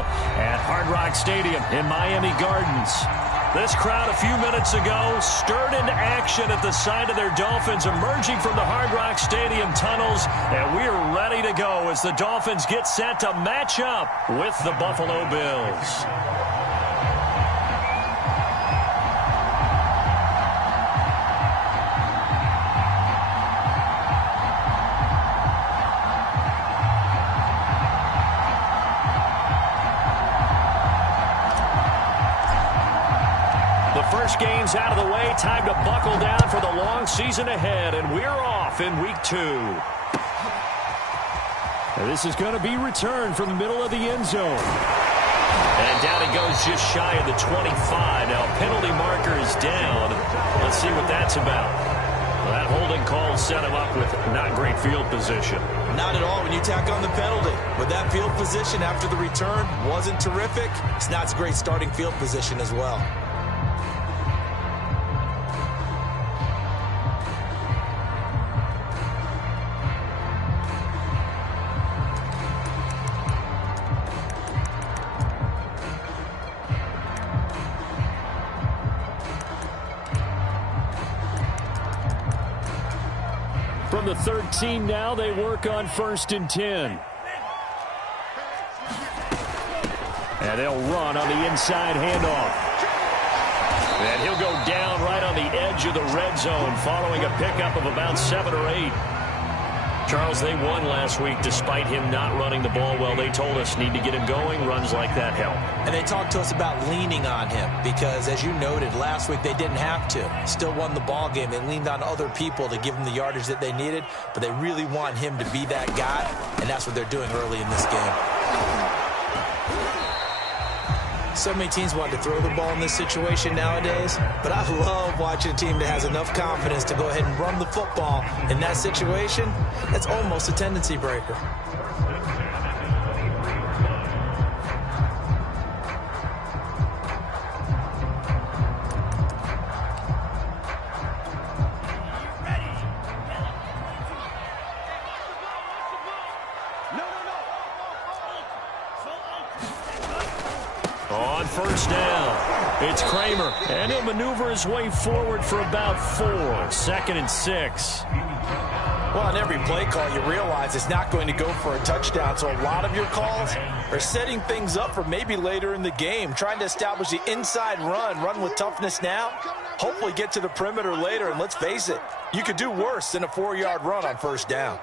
now at Hard Rock Stadium in Miami Gardens. This crowd a few minutes ago stirred into action at the sight of their Dolphins emerging from the Hard Rock Stadium tunnels, and we're ready to go as the Dolphins get set to match up with the Buffalo Bills. First game's out of the way. Time to buckle down for the long season ahead, and we're off in week 2. This is going to be returned from the middle of the end zone. And down it goes just shy of the 25. Now, penalty marker is down. Let's see what that's about. Well, that holding call set him up with not great field position. Not at all when you tack on the penalty. But that field position after the return wasn't terrific. It's not a great starting field position as well. From the 13 now, they work on 1st and 10. And they'll run on the inside handoff. And he'll go down right on the edge of the red zone following a pickup of about 7 or 8. Charles, they won last week despite him not running the ball well. They told us need to get him going. Runs like that help. And they talked to us about leaning on him because, as you noted, last week they didn't have to. Still won the ball game. They leaned on other people to give them the yardage that they needed, but they really want him to be that guy, and that's what they're doing early in this game. So many teams want to throw the ball in this situation nowadays, but I love watching a team that has enough confidence to go ahead and run the football in that situation. That's almost a tendency breaker. On 1st down, it's Kramer, and he'll maneuver his way forward for about 4. 2nd and 6. Well, on every play call, you realize it's not going to go for a touchdown, so a lot of your calls are setting things up for maybe later in the game, trying to establish the inside run with toughness now, hopefully get to the perimeter later, and let's face it, you could do worse than a 4-yard run on 1st down.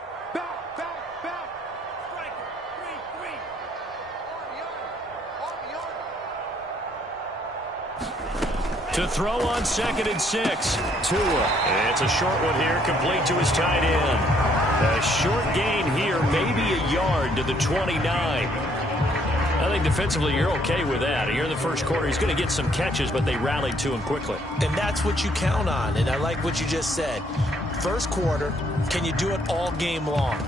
To throw on 2nd and 6. Tua. It's a short one here, complete to his tight end. A short gain here, maybe a yard to the 29. I think defensively you're okay with that. Here in the first quarter, he's going to get some catches, but they rallied to him quickly. And that's what you count on, and I like what you just said. First quarter, can you do it all game long?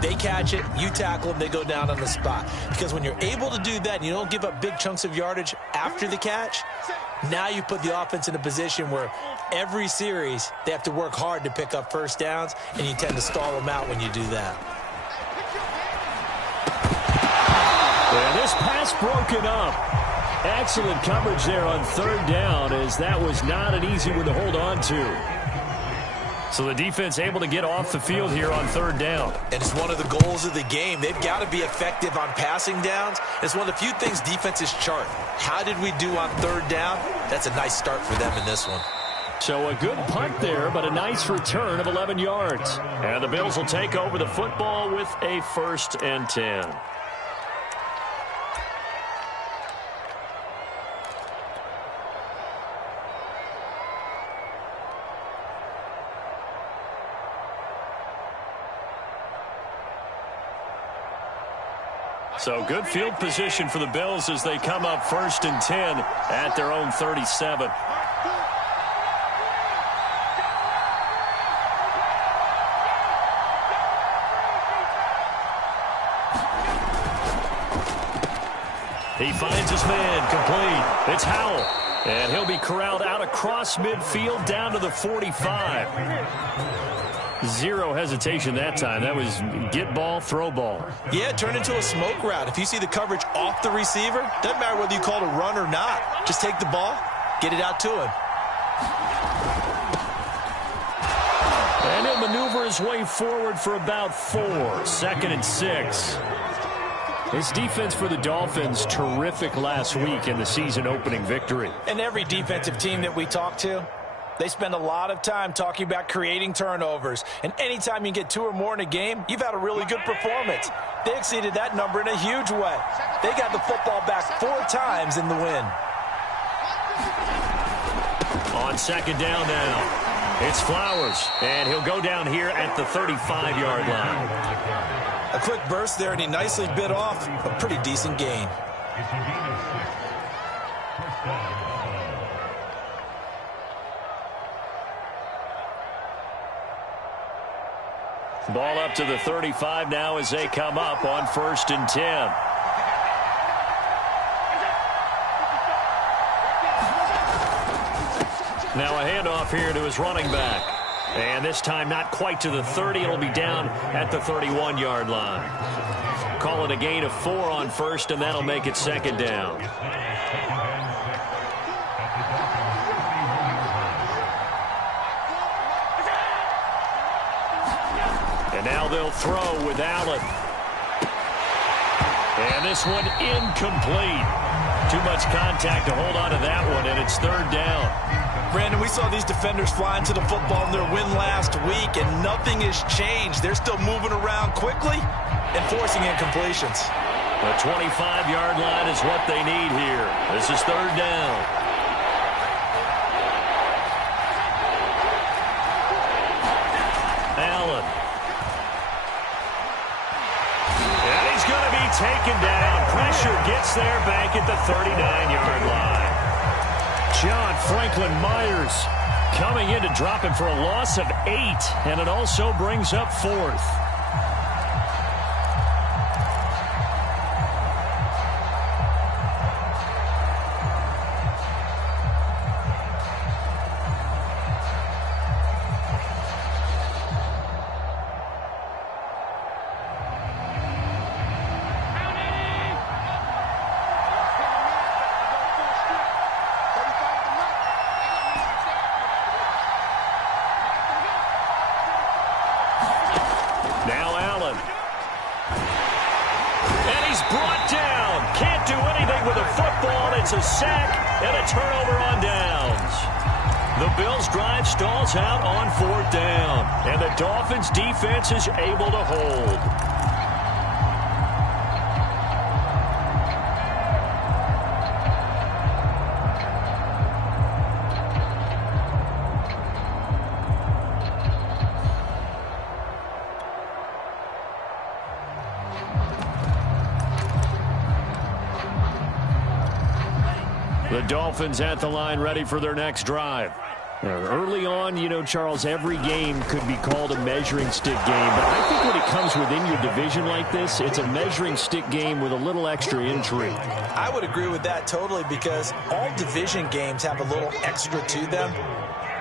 They catch it, you tackle them, they go down on the spot. Because when you're able to do that and you don't give up big chunks of yardage after the catch, now you put the offense in a position where every series they have to work hard to pick up 1st downs, and you tend to stall them out when you do that. And this pass broken up. Excellent coverage there on 3rd down, as that was not an easy one to hold on to. So the defense able to get off the field here on 3rd down. And it's one of the goals of the game. They've got to be effective on passing downs. It's one of the few things defenses chart. How did we do on 3rd down? That's a nice start for them in this one. So a good punt there, but a nice return of 11 yards. And the Bills will take over the football with a 1st and 10. So good field position for the Bills as they come up 1st and 10 at their own 37. He finds his man complete. It's Howell. And he'll be corralled out across midfield down to the 45. Zero hesitation that time. That was get ball, throw ball. Yeah, it turned into a smoke route. If you see the coverage off the receiver, doesn't matter whether you call it a run or not. Just take the ball, get it out to him. And he'll maneuver his way forward for about 4. 2nd and 6. This defense for the Dolphins, terrific last week in the season-opening victory. And every defensive team that we talk to, they spend a lot of time talking about creating turnovers. And anytime you get 2 or more in a game, you've had a really good performance. They exceeded that number in a huge way. They got the football back 4 times in the win. On 2nd down now, it's Flowers. And he'll go down here at the 35-yard line. A quick burst there, and he nicely bit off a pretty decent gain. Ball up to the 35 now as they come up on 1st and 10. Now a handoff here to his running back. And this time not quite to the 30. It'll be down at the 31-yard line. Call it a gain of 4 on 1st, and that'll make it 2nd down. And now they'll throw with Allen. And this one incomplete. Too much contact to hold on to that one, and it's 3rd down. Brandon, we saw these defenders flying to the football in their win last week, and nothing has changed. They're still moving around quickly and forcing incompletions. The 25-yard line is what they need here. This is 3rd down. Allen. And he's going to be taken down. Pressure gets there back at the 39-yard line. John Franklin Myers coming in to drop him for a loss of 8, and it also brings up 4th. It's a sack and a turnover on downs. The Bills' drive stalls out on 4th down, and the Dolphins' defense is able to hold. The Dolphins at the line, ready for their next drive. Early on, you know, Charles, every game could be called a measuring stick game. But I think when it comes within your division like this, it's a measuring stick game with a little extra intrigue. I would agree with that totally, because all division games have a little extra to them.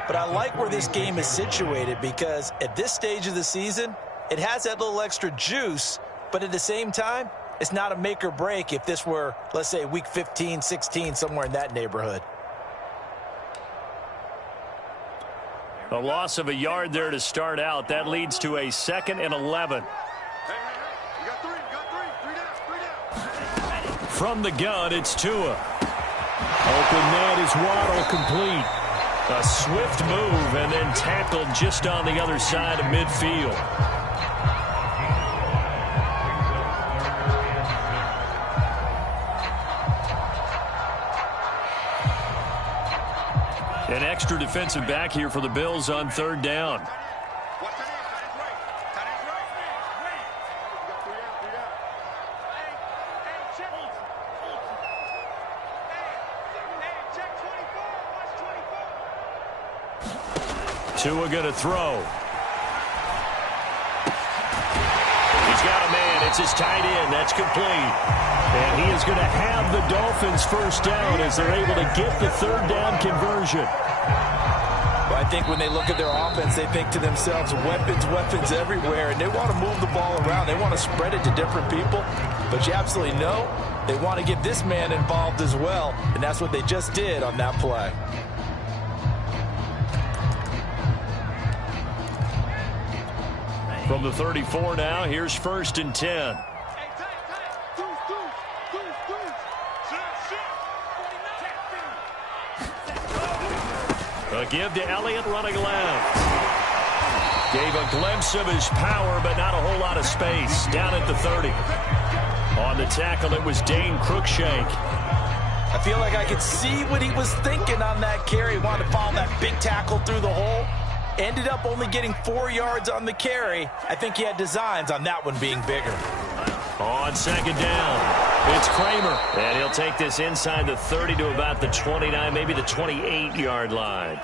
But I like where this game is situated, because at this stage of the season, it has that little extra juice. But at the same time, it's not a make or break if this were, let's say, week 15, 16, somewhere in that neighborhood. A loss of a yard there to start out. That leads to a 2nd and 11. From the gun, it's Tua. Open man is Waddle, complete. A swift move and then tackled just on the other side of midfield. An extra defensive back here for the Bills on 3rd down. Tua going to throw. He's got a man. It's his tight end. That's complete. And he is going to have the Dolphins' first down as they're able to get the 3rd down conversion. But I think when they look at their offense, they think to themselves, weapons, weapons everywhere, and they want to move the ball around. They want to spread it to different people, but you absolutely know they want to get this man involved as well, and that's what they just did on that play. From the 34 now, here's 1st and 10. A give to Elliott running left. Gave a glimpse of his power, but not a whole lot of space. Down at the 30. On the tackle, it was Dane Cruikshank. I feel like I could see what he was thinking on that carry. He wanted to follow that big tackle through the hole. Ended up only getting 4 yards on the carry. I think he had designs on that one being bigger. On 2nd down, it's Kramer. And he'll take this inside the 30 to about the 29, maybe the 28-yard line.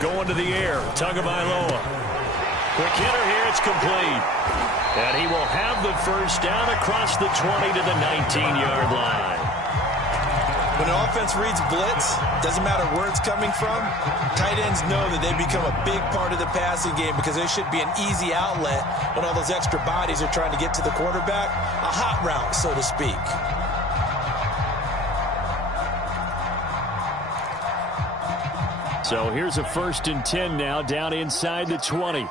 Going to the air, Tagovailoa. Quick hitter here, it's complete. And he will have the first down across the 20 to the 19-yard line. When an offense reads blitz, doesn't matter where it's coming from, tight ends know that they become a big part of the passing game because there should be an easy outlet when all those extra bodies are trying to get to the quarterback. A hot route, so to speak. So here's a 1st and 10 now, down inside the 20.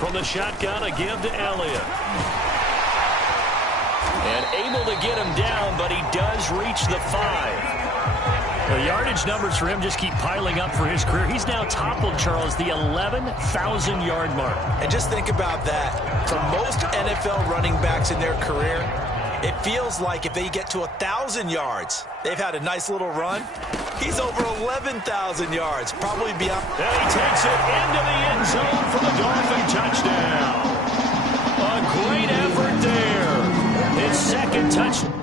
From the shotgun, a give to Elliott. And able to get him down, but he does reach the 5. The yardage numbers for him just keep piling up for his career. He's now toppled, Charles, the 11,000-yard mark. And just think about that. For most NFL running backs in their career, it feels like if they get to 1,000 yards, they've had a nice little run. He's over 11,000 yards, probably beyond. And he takes it into the end zone for the Dolphin touchdown. A great effort there. His 2nd touchdown.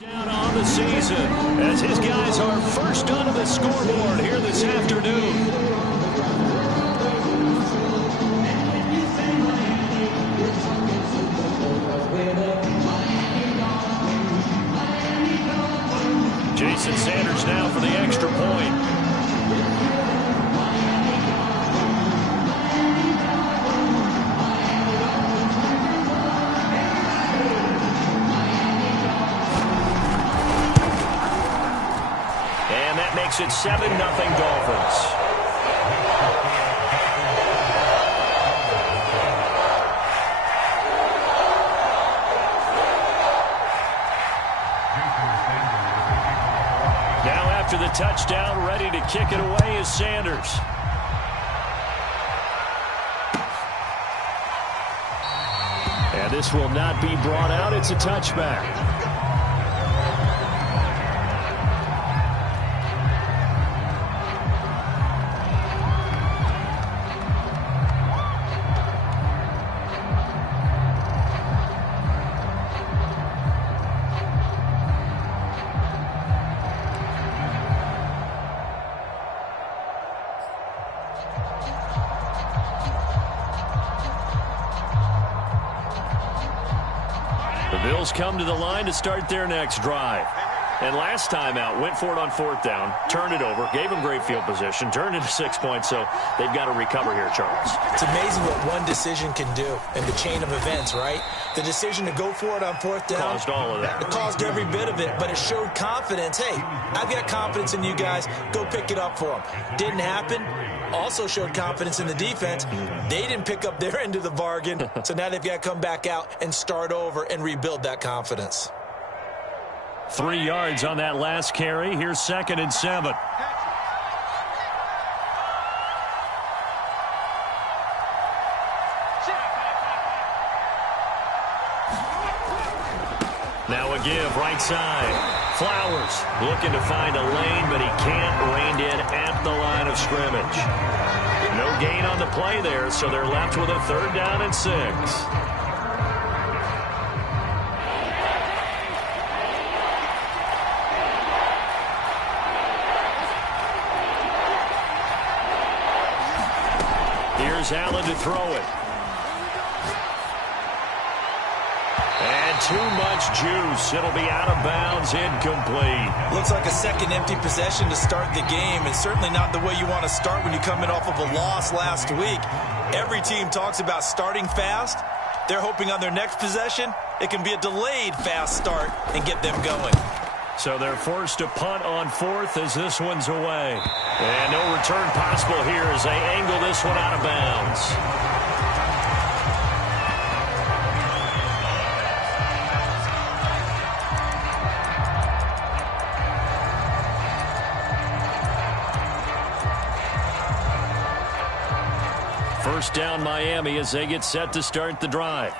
Down on the season as his guys are first onto the scoreboard here this afternoon. Jason Sanders now for the extra point. Makes it 7-0 Dolphins. Now after the touchdown, ready to kick it away is Sanders. And this will not be brought out. It's a touchback. Bills come to the line to start their next drive. And last time out, went for it on 4th down, turned it over, gave them great field position, turned into 6 points, so they've got to recover here, Charles. It's amazing what one decision can do in the chain of events, right? The decision to go for it on 4th down. Caused all of that. It caused every bit of it, but it showed confidence. Hey, I've got confidence in you guys. Go pick it up for them. Didn't happen. Also showed confidence in the defense. They didn't pick up their end of the bargain, so now they've got to come back out and start over and rebuild that confidence. 3 yards on that last carry. Here's 2nd and 7. Now a give right side. Flowers looking to find a lane, but he can't. Reined in at the line of scrimmage. No gain on the play there, so they're left with a 3rd down and 6. Here's Allen to throw it. And too much juice. It'll be out of bounds, incomplete. Looks like a second empty possession to start the game, and certainly not the way you want to start when you come in off of a loss last week. Every team talks about starting fast. They're hoping on their next possession, it can be a delayed fast start and get them going. So they're forced to punt on 4th as this one's away. And no return possible here as they angle this one out of bounds. First down Miami as they get set to start the drive.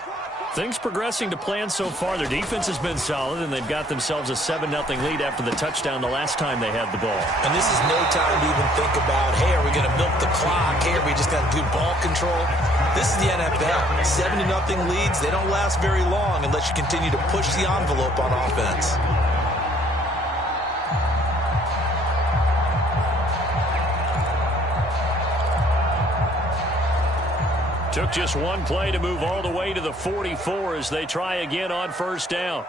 Things progressing to plan so far. Their defense has been solid, and they've got themselves a 7-0 lead after the touchdown the last time they had the ball. And this is no time to even think about, hey, are we going to milk the clock? Hey, are we just going to do ball control? This is the NFL. 7-0 leads, they don't last very long unless you continue to push the envelope on offense. Took just one play to move all the way to the 44 as they try again on 1st down.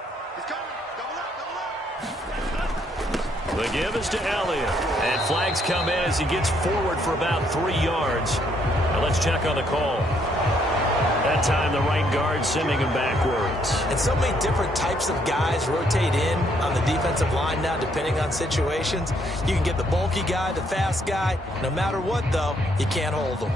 The give is to Elliott. And flags come in as he gets forward for about 3 yards. Now let's check on the call. That time the right guard sending him backwards. And so many different types of guys rotate in on the defensive line now depending on situations. You can get the bulky guy, the fast guy. No matter what, though, you can't hold them.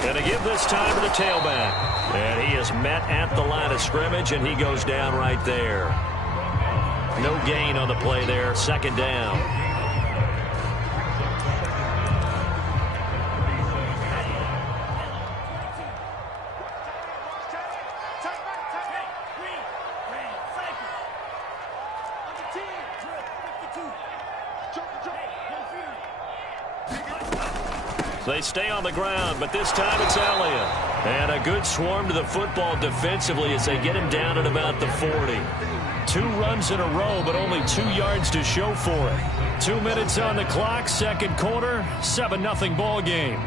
Gonna give this time to the tailback. And he is met at the line of scrimmage, and he goes down right there. No gain on the play there. 2nd down. They stay on the ground, but this time it's Elliott. And a good swarm to the football defensively as they get him down at about the 40. 2 runs in a row, but only 2 yards to show for it. 2 minutes on the clock, 2nd quarter, 7-0 ball game.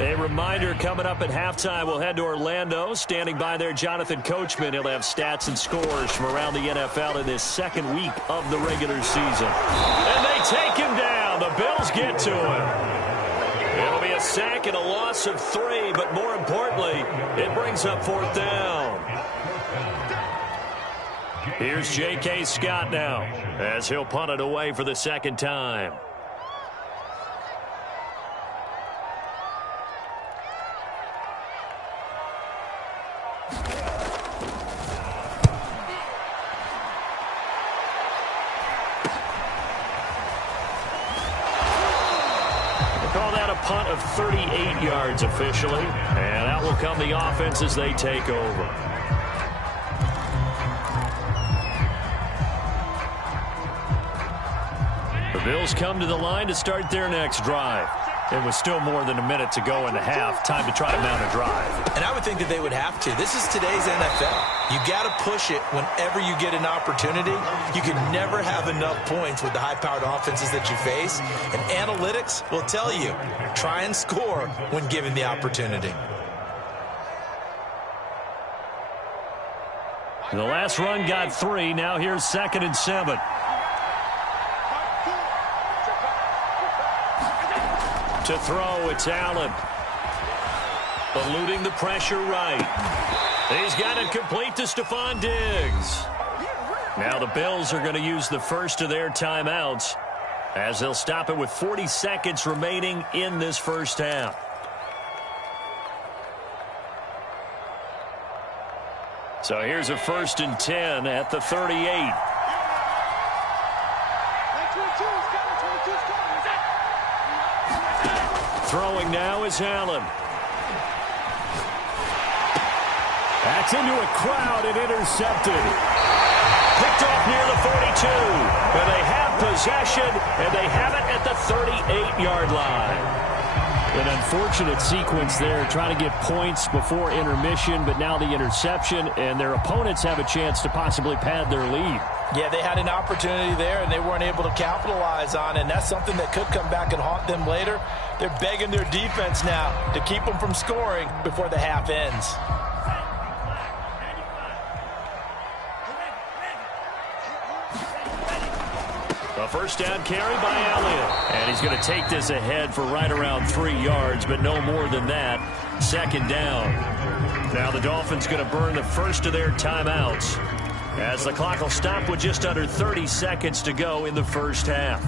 A reminder, coming up at halftime, we'll head to Orlando. Standing by there, Jonathan Coachman. He'll have stats and scores from around the NFL in this 2nd week of the regular season. And they take him down. The Bills get to him. It'll be a sack and a loss of 3, but more importantly, it brings up 4th down. Here's J.K. Scott now as he'll punt it away for the 2nd time. punt of 38 yards officially. And out will come the offense as they take over. The Bills come to the line to start their next drive. It was still more than a minute to go in the half. Time to try to mount a drive. And I would think that they would have to. This is today's NFL. You got to push it whenever you get an opportunity. You can never have enough points with the high-powered offenses that you face. And analytics will tell you, try and score when given the opportunity. The last run got 3. Now here's 2nd and 7. To throw, it's Allen. Eluding the pressure right. He's got it complete to Stephon Diggs. Now the Bills are going to use the first of their timeouts as they'll stop it with 40 seconds remaining in this first half. So here's a 1st and 10 at the 38. Throwing now is Allen. That's into a crowd and intercepted. Picked off near the 42. And they have possession, and they have it at the 38-yard line. An unfortunate sequence there, trying to get points before intermission, but now the interception, and their opponents have a chance to possibly pad their lead. Yeah, they had an opportunity there, and they weren't able to capitalize on it, and that's something that could come back and haunt them later. They're begging their defense now to keep them from scoring before the half ends. A first down carry by Elliott. And he's going to take this ahead for right around 3 yards, but no more than that. 2nd down. Now the Dolphins going to burn the first of their timeouts as the clock will stop with just under 30 seconds to go in the first half.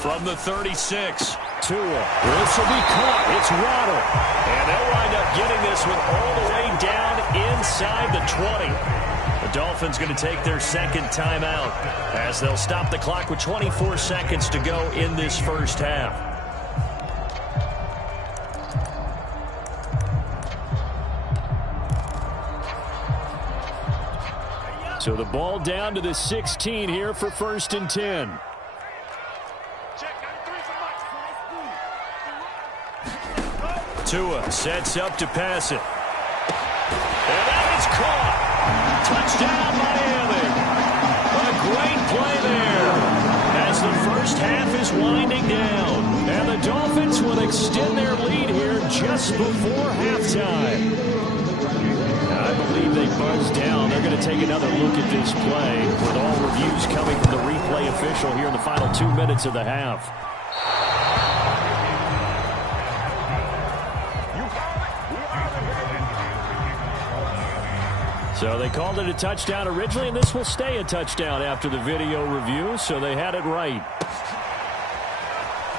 From the 36, Tua. This will be caught. It's Waddle. And they'll wind up getting this one all the way down inside the 20. The Dolphins going to take their 2nd timeout as they'll stop the clock with 24 seconds to go in this first half. So the ball down to the 16 here for 1st and 10. Tua sets up to pass it. And that is caught. Touchdown, Miami. A great play there as the first half is winding down. And the Dolphins will extend their lead here just before halftime. I believe they buzzed down. They're going to take another look at this play with all reviews coming from the replay official here in the final 2 minutes of the half. So they called it a touchdown originally, and this will stay a touchdown after the video review, so they had it right.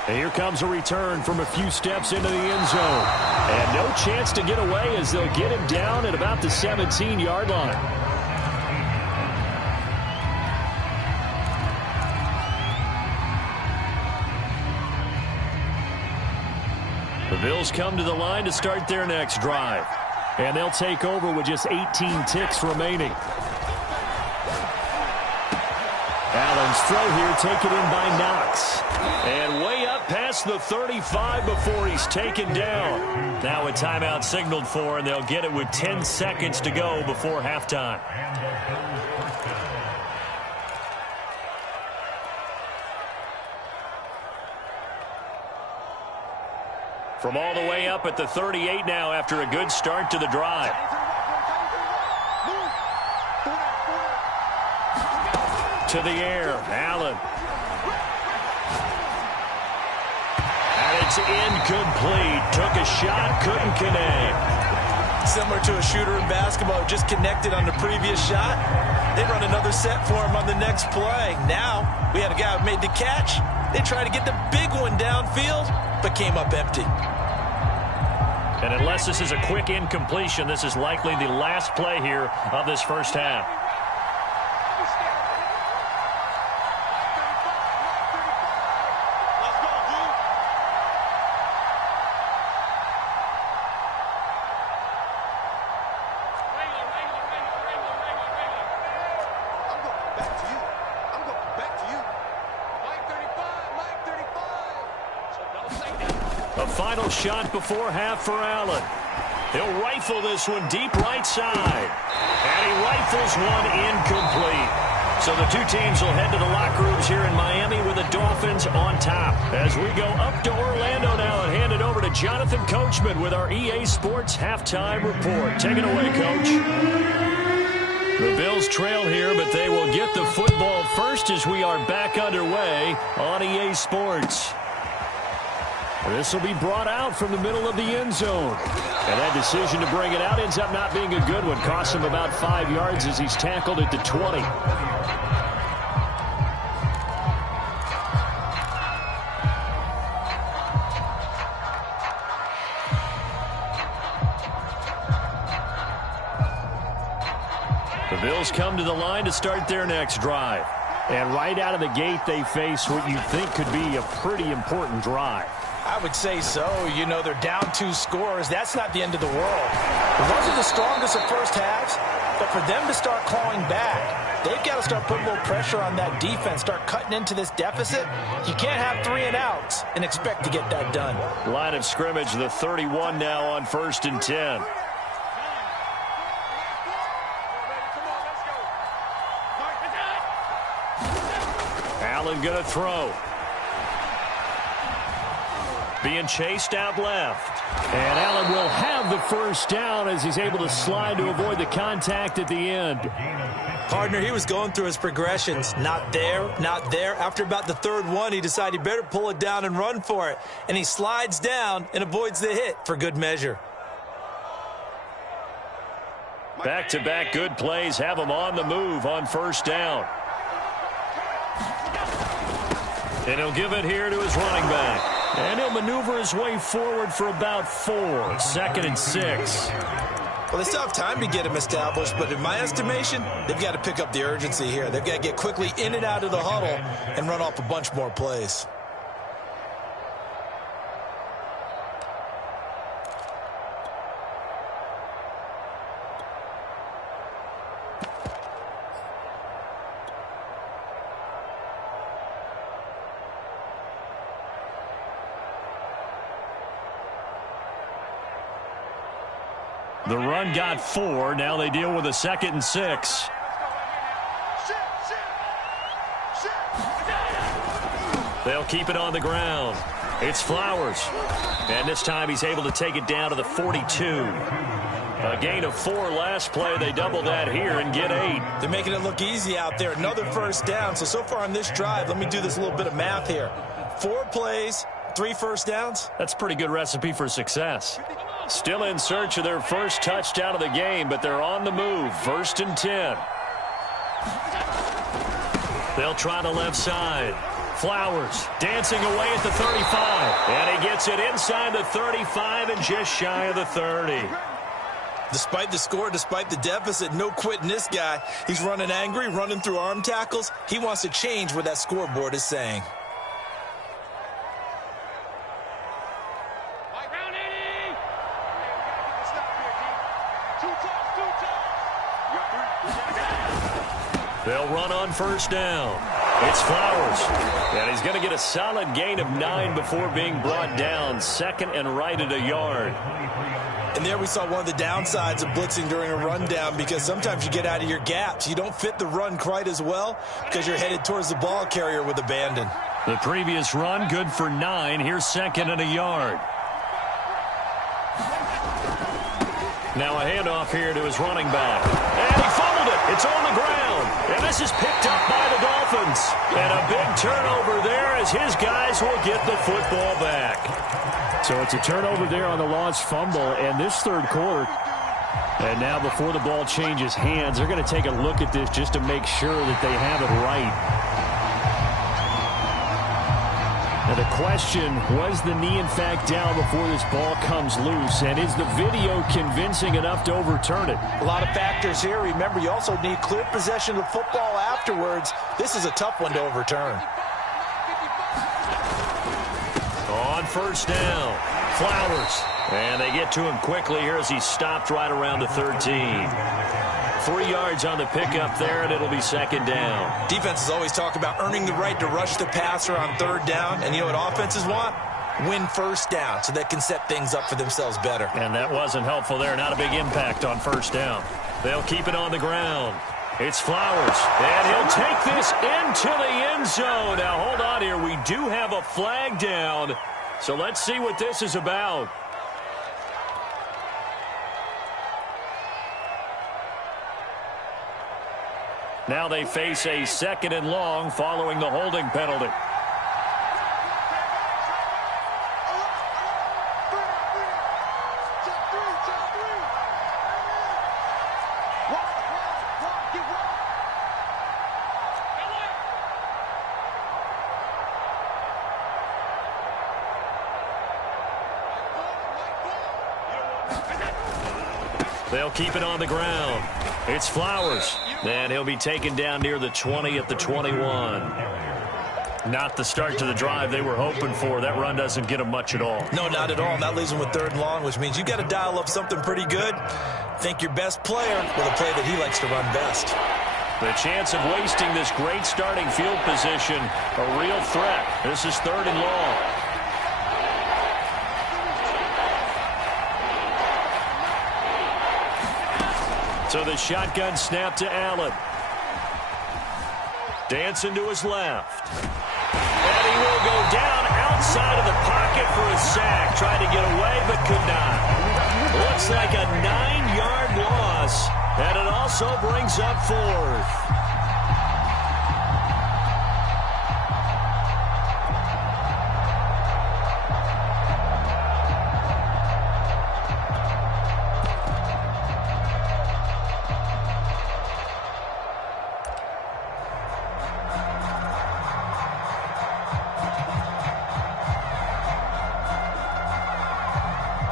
And here comes a return from a few steps into the end zone. And no chance to get away as they'll get him down at about the 17-yard line. The Bills come to the line to start their next drive. And they'll take over with just 18 ticks remaining. Allen's throw here taken in by Knox. And way up past the 35 before he's taken down. Now a timeout signaled for, and they'll get it with 10 seconds to go before halftime. From all the way up at the 38 now after a good start to the drive. To the air, Allen. And it's incomplete. Took a shot, couldn't connect. Similar to a shooter in basketball, just connected on the previous shot. They run another set for him on the next play. Now, we had a guy who made the catch. They tried to get the big one downfield, but came up empty. And unless this is a quick incompletion, this is likely the last play here of this first half. A final shot before half for Allen. He'll rifle this one deep right side. And he rifles one incomplete. So the two teams will head to the locker rooms here in Miami with the Dolphins on top. As we go up to Orlando now and hand it over to Jonathan Coachman with our EA Sports Halftime Report. Take it away, Coach. The Bills trail here, but they will get the football first as we are back underway on EA Sports. This will be brought out from the middle of the end zone. And that decision to bring it out ends up not being a good one. Costs him about 5 yards as he's tackled at the 20. The Bills come to the line to start their next drive. And right out of the gate, they face what you think could be a pretty important drive. I would say so. You know, they're down 2 scores. That's not the end of the world. The ones are the strongest of first halves, but for them to start clawing back, they've got to start putting a little pressure on that defense, start cutting into this deficit. You can't have 3 and outs and expect to get that done. Line of scrimmage, the 31 now on 1st and 10. Allen going to throw. Being chased out left. And Allen will have the first down as he's able to slide to avoid the contact at the end. Partner, he was going through his progressions. Not there, not there. After about the 3rd one, he decided he better pull it down and run for it. And he slides down and avoids the hit for good measure. Back-to-back good plays have him on the move on 1st down. And he'll give it here to his running back. And he'll maneuver his way forward for about 4. 2nd and 6. Well, they still have time to get him established, but in my estimation, they've got to pick up the urgency here. They've got to get quickly in and out of the huddle and run off a bunch more plays. The run got 4. Now they deal with a 2nd and 6. They'll keep it on the ground. It's Flowers. And this time he's able to take it down to the 42. A gain of 4 last play. They double that here and get 8. They're making it look easy out there. Another first down. So far on this drive, let me do this little bit of math here. 4 plays, 3 first downs. That's a pretty good recipe for success. Still in search of their first touchdown of the game, but they're on the move. 1st and 10. They'll try the left side. Flowers dancing away at the 35. And he gets it inside the 35 and just shy of the 30. Despite the score, despite the deficit, no quitting this guy. He's running angry, running through arm tackles. He wants to change what that scoreboard is saying. They'll run on 1st down. It's Flowers. And he's going to get a solid gain of 9 before being brought down. 2nd and right at a yard. And there we saw one of the downsides of blitzing during a rundown, because sometimes you get out of your gaps. You don't fit the run quite as well because you're headed towards the ball carrier with abandon. The previous run good for 9. Here's 2nd and a yard. Now a handoff here to his running back. And he fumbled it. It's on the ground. And this is picked up by the Dolphins. Dolphins. And a big turnover there as his guys will get the football back. So it's a turnover there on the lost fumble. And this third quarter, and now before the ball changes hands, they're going to take a look at this just to make sure that they have it right. Now the question, was the knee in fact down before this ball comes loose? And is the video convincing enough to overturn it? A lot of factors here. Remember, you also need clear possession of the football afterwards. This is a tough one to overturn. On first down, Flowers. And they get to him quickly here as he stopped right around the 13. 3 yards on the pickup there, and it'll be second down. Defenses always talk about earning the right to rush the passer on third down. And you know what offenses want? Win first down so they can set things up for themselves better. And that wasn't helpful there. Not a big impact on first down. They'll keep it on the ground. It's Flowers. And he'll take this into the end zone. Now, hold on here. We do have a flag down. So let's see what this is about. Now they face a second and long following the holding penalty. They'll keep it on the ground. It's Flowers. And he'll be taken down near the 20 at the 21. Not the start to the drive they were hoping for. That run doesn't get them much at all. No, not at all. And that leaves them with third and long, which means you got to dial up something pretty good. Think your best player with a play that he likes to run best. The chance of wasting this great starting field position, a real threat. This is third and long. So the shotgun snap to Allen. Dancing to his left. And he will go down outside of the pocket for a sack. Tried to get away, but could not. Looks like a 9-yard loss. And it also brings up fourth.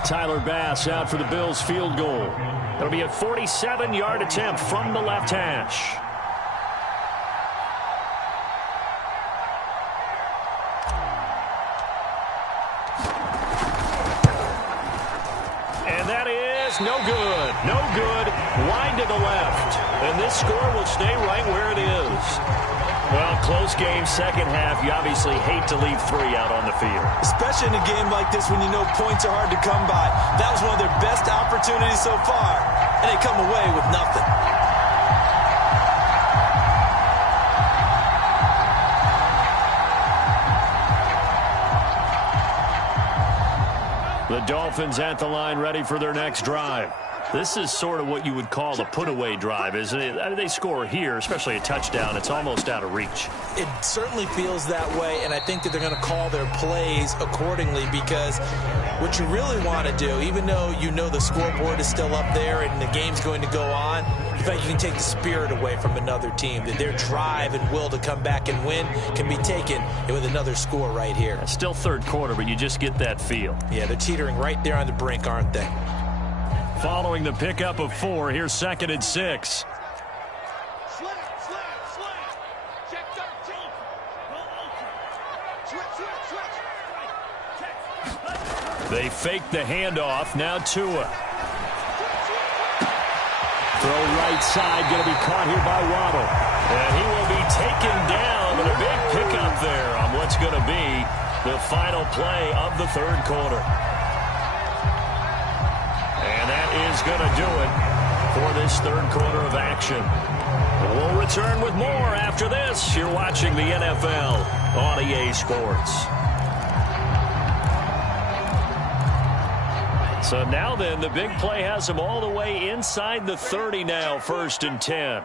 Tyler Bass out for the Bills field goal. It'll be a 47-yard attempt from the left hash. And that is no good. No good. Wide to the left. And this score will stay right where it is. Well, close game, second half. You obviously hate to leave 3 out on the field. Especially in a game like this when you know points are hard to come by. That was one of their best opportunities so far, and they come away with nothing. The Dolphins at the line ready for their next drive. This is sort of what you would call a put-away drive, isn't it? They score here, especially a touchdown. It's almost out of reach. It certainly feels that way, and I think that they're going to call their plays accordingly because what you really want to do, even though you know the scoreboard is still up there and the game's going to go on, in fact, you can take the spirit away from another team, that their drive and will to come back and win can be taken with another score right here. It's still third quarter, but you just get that feel. Yeah, they're teetering right there on the brink, aren't they? Following the pickup of 4, here's second and 6. They fake the handoff. Now Tua. Throw right side, going to be caught here by Waddle. And he will be taken down, but a big pickup there on what's going to be the final play of the third quarter. And that is going to do it for this third quarter of action. We'll return with more after this. You're watching the NFL on EA Sports. So now then, the big play has them all the way inside the 30 now, 1st and 10.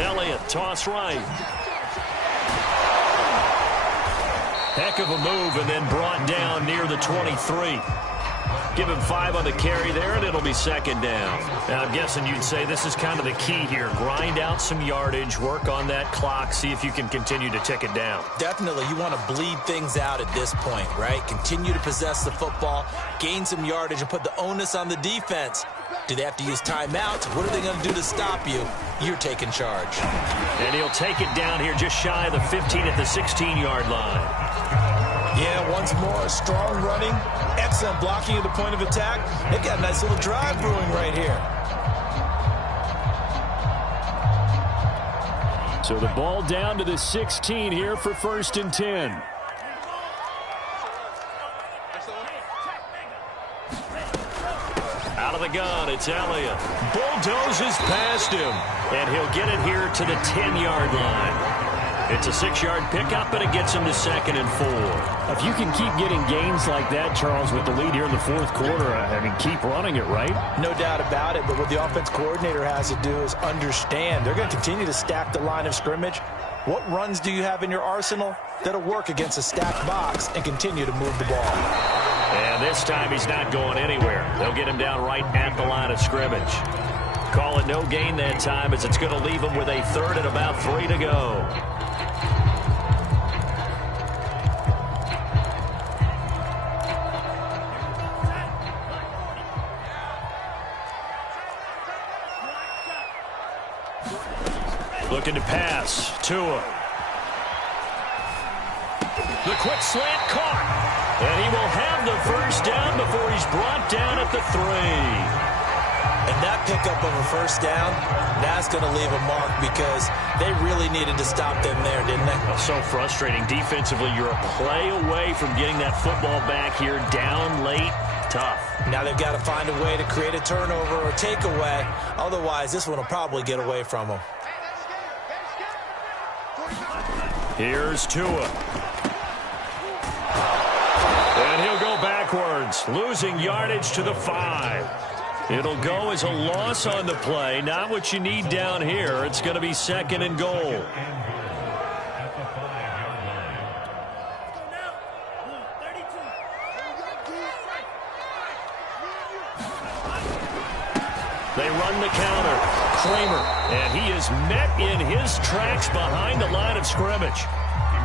Elliott, toss right. Heck of a move, and then brought down near the 23. Give him 5 on the carry there, and it'll be second down. Now, I'm guessing you'd say this is kind of the key here. Grind out some yardage, work on that clock, see if you can continue to tick it down. Definitely. You want to bleed things out at this point, right? Continue to possess the football, gain some yardage, and put the onus on the defense. Do they have to use timeouts? What are they going to do to stop you? You're taking charge. And he'll take it down here just shy of the 15 at the 16-yard line. Yeah, once more, strong running, excellent blocking at the point of attack. They've got a nice little drive brewing right here. So the ball down to the 16 here for 1st and 10. Out of the gun, it's Elliott. Bulldozes past him, and he'll get it here to the 10-yard line. It's a 6-yard pickup, and it gets him to 2nd and 4. If you can keep getting gains like that, Charles, with the lead here in the 4th quarter, I mean, keep running it, right? No doubt about it, but what the offense coordinator has to do is understand they're going to continue to stack the line of scrimmage. What runs do you have in your arsenal that'll work against a stacked box and continue to move the ball? And this time he's not going anywhere. They'll get him down right at the line of scrimmage. Call it no gain that time, as it's going to leave him with a 3rd and about 3 to go. Looking to pass. Tua. The quick slant caught. And he will have the 1st down before he's brought down at the 3. And that pickup of a 1st down, that's going to leave a mark because they really needed to stop them there, didn't they? So frustrating. Defensively, you're a play away from getting that football back here down late. Tough. Now they've got to find a way to create a turnover or takeaway. Otherwise, this one will probably get away from them. Here's Tua. And he'll go backwards, losing yardage to the 5. It'll go as a loss on the play. Not what you need down here. It's going to be 2nd and goal. They run the counter. Kramer, and he is met in his tracks behind the line of scrimmage.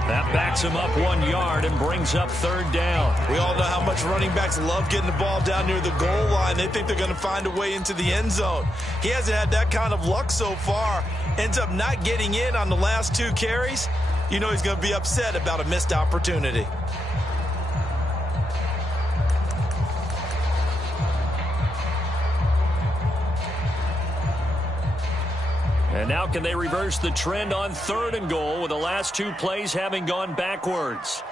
That backs him up 1 yard and brings up 3rd down. We all know how much running backs love getting the ball down near the goal line. They think they're going to find a way into the end zone. He hasn't had that kind of luck so far. Ends up not getting in on the last 2 carries. You know he's going to be upset about a missed opportunity. And now can they reverse the trend on 3rd and goal with the last 2 plays having gone backwards?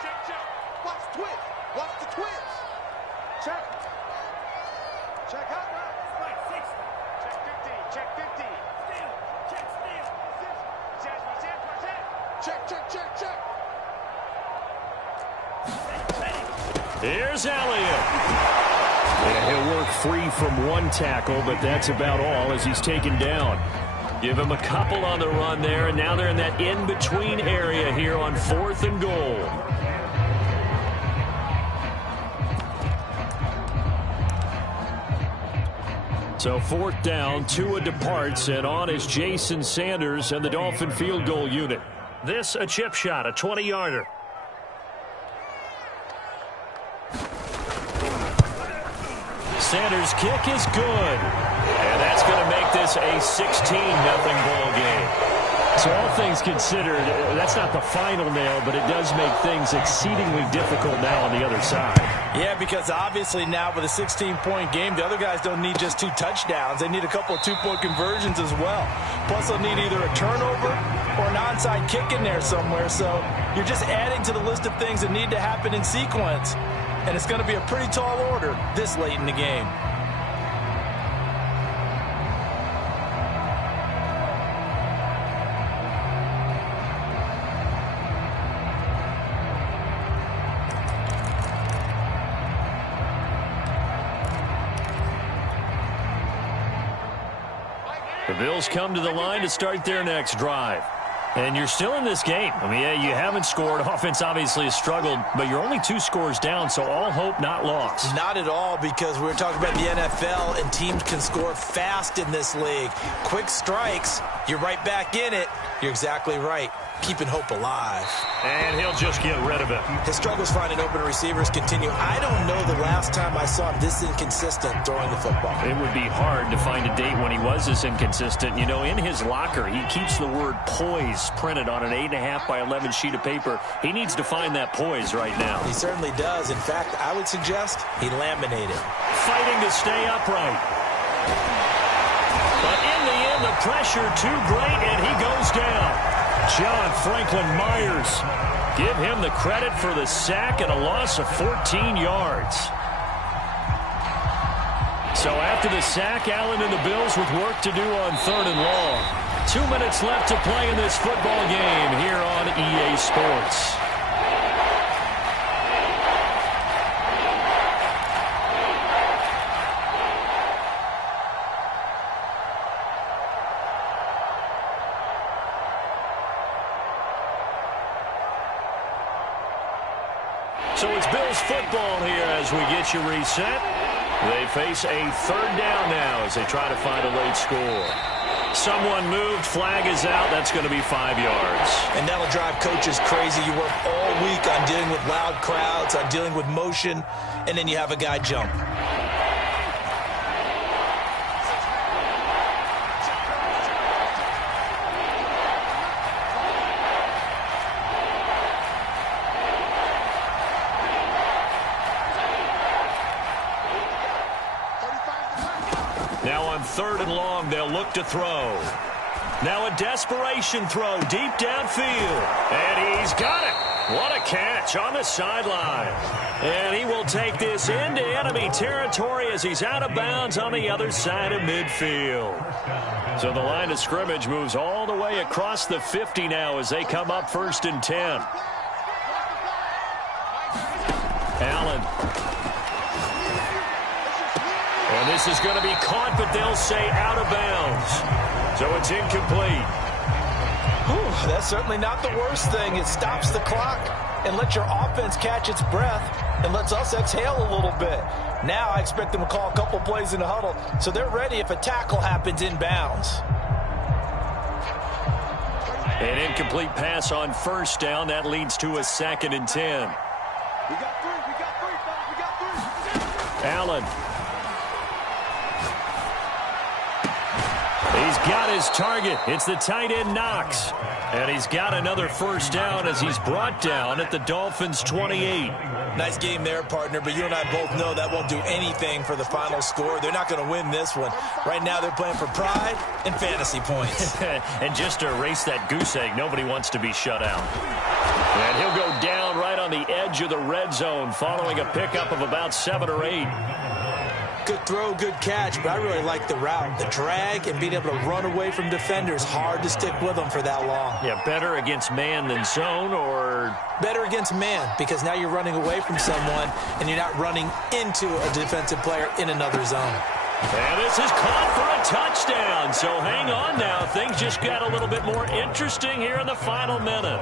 Check. Watch the twist. Watch the twist. Check. Check out. Check 50. Check 50. Check. Here's Elliott. And he'll work free from 1 tackle, but that's about all as he's taken down. Give him a couple on the run there, and now they're in that in-between area here on 4th and goal. So 4th down, Tua departs, and on is Jason Sanders and the Dolphin field goal unit. This a chip shot, a 20-yarder. Sanders' kick is good. And that's going to make this a 16-0 ball game. So all things considered, that's not the final nail, but it does make things exceedingly difficult now on the other side. Yeah, because obviously now with a 16-point game, the other guys don't need just 2 touchdowns. They need a couple of 2-point conversions as well. Plus, they'll need either a turnover or an onside kick in there somewhere. So you're just adding to the list of things that need to happen in sequence. And it's going to be a pretty tall order this late in the game. The Bills come to the line to start their next drive. And you're still in this game. I mean, yeah, you haven't scored. Offense obviously has struggled, but you're only 2 scores down, so all hope not lost. Not at all, because we're talking about the NFL, and teams can score fast in this league. Quick strikes, you're right back in it. You're exactly right. Keeping hope alive. And he'll just get rid of it. His struggles finding open receivers continue. I don't know the last time I saw him this inconsistent throwing the football. It would be hard to find a date when he was this inconsistent. You know, in his locker, he keeps the word poise printed on an 8.5 by 11 sheet of paper. He needs to find that poise right now. He certainly does. In fact, I would suggest he laminated. Fighting to stay upright. But in the end, the pressure too great, and he goes down. John Franklin Myers. Give him the credit for the sack and a loss of 14 yards. So after the sack, Allen and the Bills with work to do on 3rd and long. 2 minutes left to play in this football game here on EA Sports. So it's Bills football here as we get you reset. They face a 3rd down now as they try to find a late score. Someone moved, flag is out, that's going to be 5 yards. And that'll drive coaches crazy. You work all week on dealing with loud crowds, on dealing with motion, and then you have a guy jump. Now on 3rd and long, they'll look to throw. Now a desperation throw deep downfield. And he's got it. What a catch on the sideline. And he will take this into enemy territory as he's out of bounds on the other side of midfield. So the line of scrimmage moves all the way across the 50 now as they come up 1st and 10. Allen. And this is going to be caught, but they'll say out of bounds. So it's incomplete. Whew, that's certainly not the worst thing. It stops the clock and lets your offense catch its breath and lets us exhale a little bit. Now I expect them to call a couple plays in the huddle, so they're ready if a tackle happens in bounds. An incomplete pass on 1st down. That leads to a 2nd and 10. We got 3, fellas, we got 3. Allen. He's got his target. It's the tight end Knox. And he's got another 1st down as he's brought down at the Dolphins' 28. Nice game there, partner, but you and I both know that won't do anything for the final score. They're not going to win this one. Right now they're playing for pride and fantasy points. And just to erase that goose egg, nobody wants to be shut out. And he'll go down right on the edge of the red zone following a pickup of about 7 or 8. Good throw, good catch, but I really like the route. The drag and being able to run away from defenders, hard to stick with them for that long. Yeah, better against man than zone, or? Better against man, because now you're running away from someone and you're not running into a defensive player in another zone. And this is caught for a touchdown. So hang on now. Things just got a little bit more interesting here in the final minute.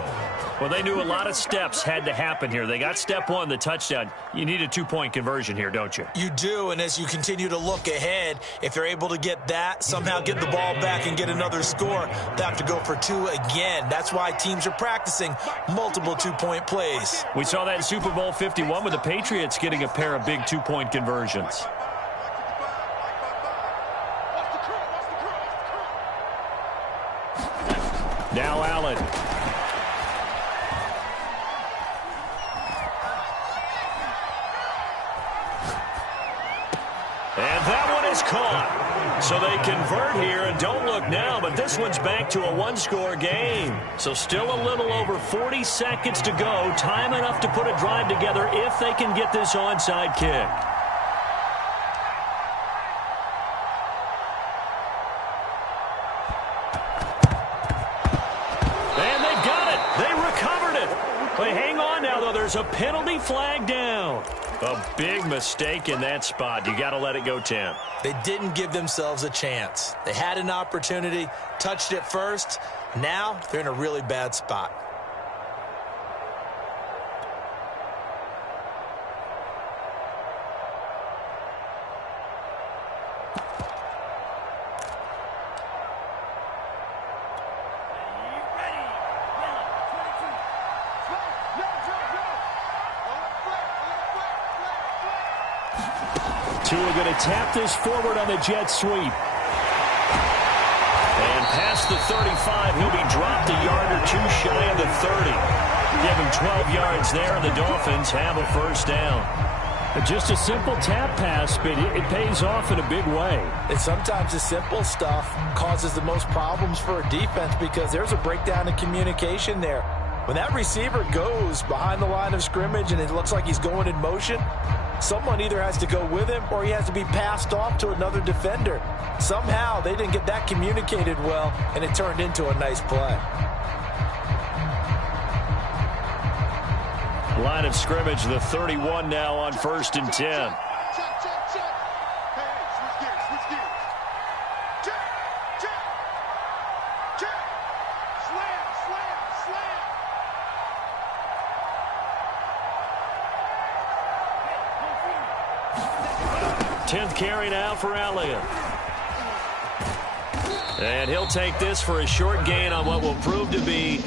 Well, they knew a lot of steps had to happen here. They got step 1, the touchdown. You need a 2-point conversion here, don't you? You do, and as you continue to look ahead, if they're able to get that, somehow get the ball back and get another score, they have to go for 2 again. That's why teams are practicing multiple 2-point plays. We saw that in Super Bowl 51 with the Patriots getting a pair of big 2-point conversions. Now Allen. And that one is caught. So they convert here, and don't look now, but this one's back to a 1-score game. So still a little over 40 seconds to go. Time enough to put a drive together if they can get this onside kick. And they've got it. They recovered it. But hang on now, though. There's a penalty flag down. A big mistake in that spot. You got to let it go 10. They didn't give themselves a chance. They had an opportunity, touched it first. Now they're in a really bad spot. Tua going to tap this forward on the jet sweep. And past the 35, he'll be dropped a yard or two shy of the 30. Give him 12 yards there, and the Dolphins have a first down. Just a simple tap pass, but it pays off in a big way. And sometimes the simple stuff causes the most problems for a defense because there's a breakdown in communication there. When that receiver goes behind the line of scrimmage and it looks like he's going in motion, someone either has to go with him or he has to be passed off to another defender. Somehow they didn't get that communicated well, and it turned into a nice play. Line of scrimmage, the 31 now on 1st and 10. Check. Hey, switch gears. Check. Slam. 10th carry now for Elliott. And he'll take this for a short gain on what will prove to be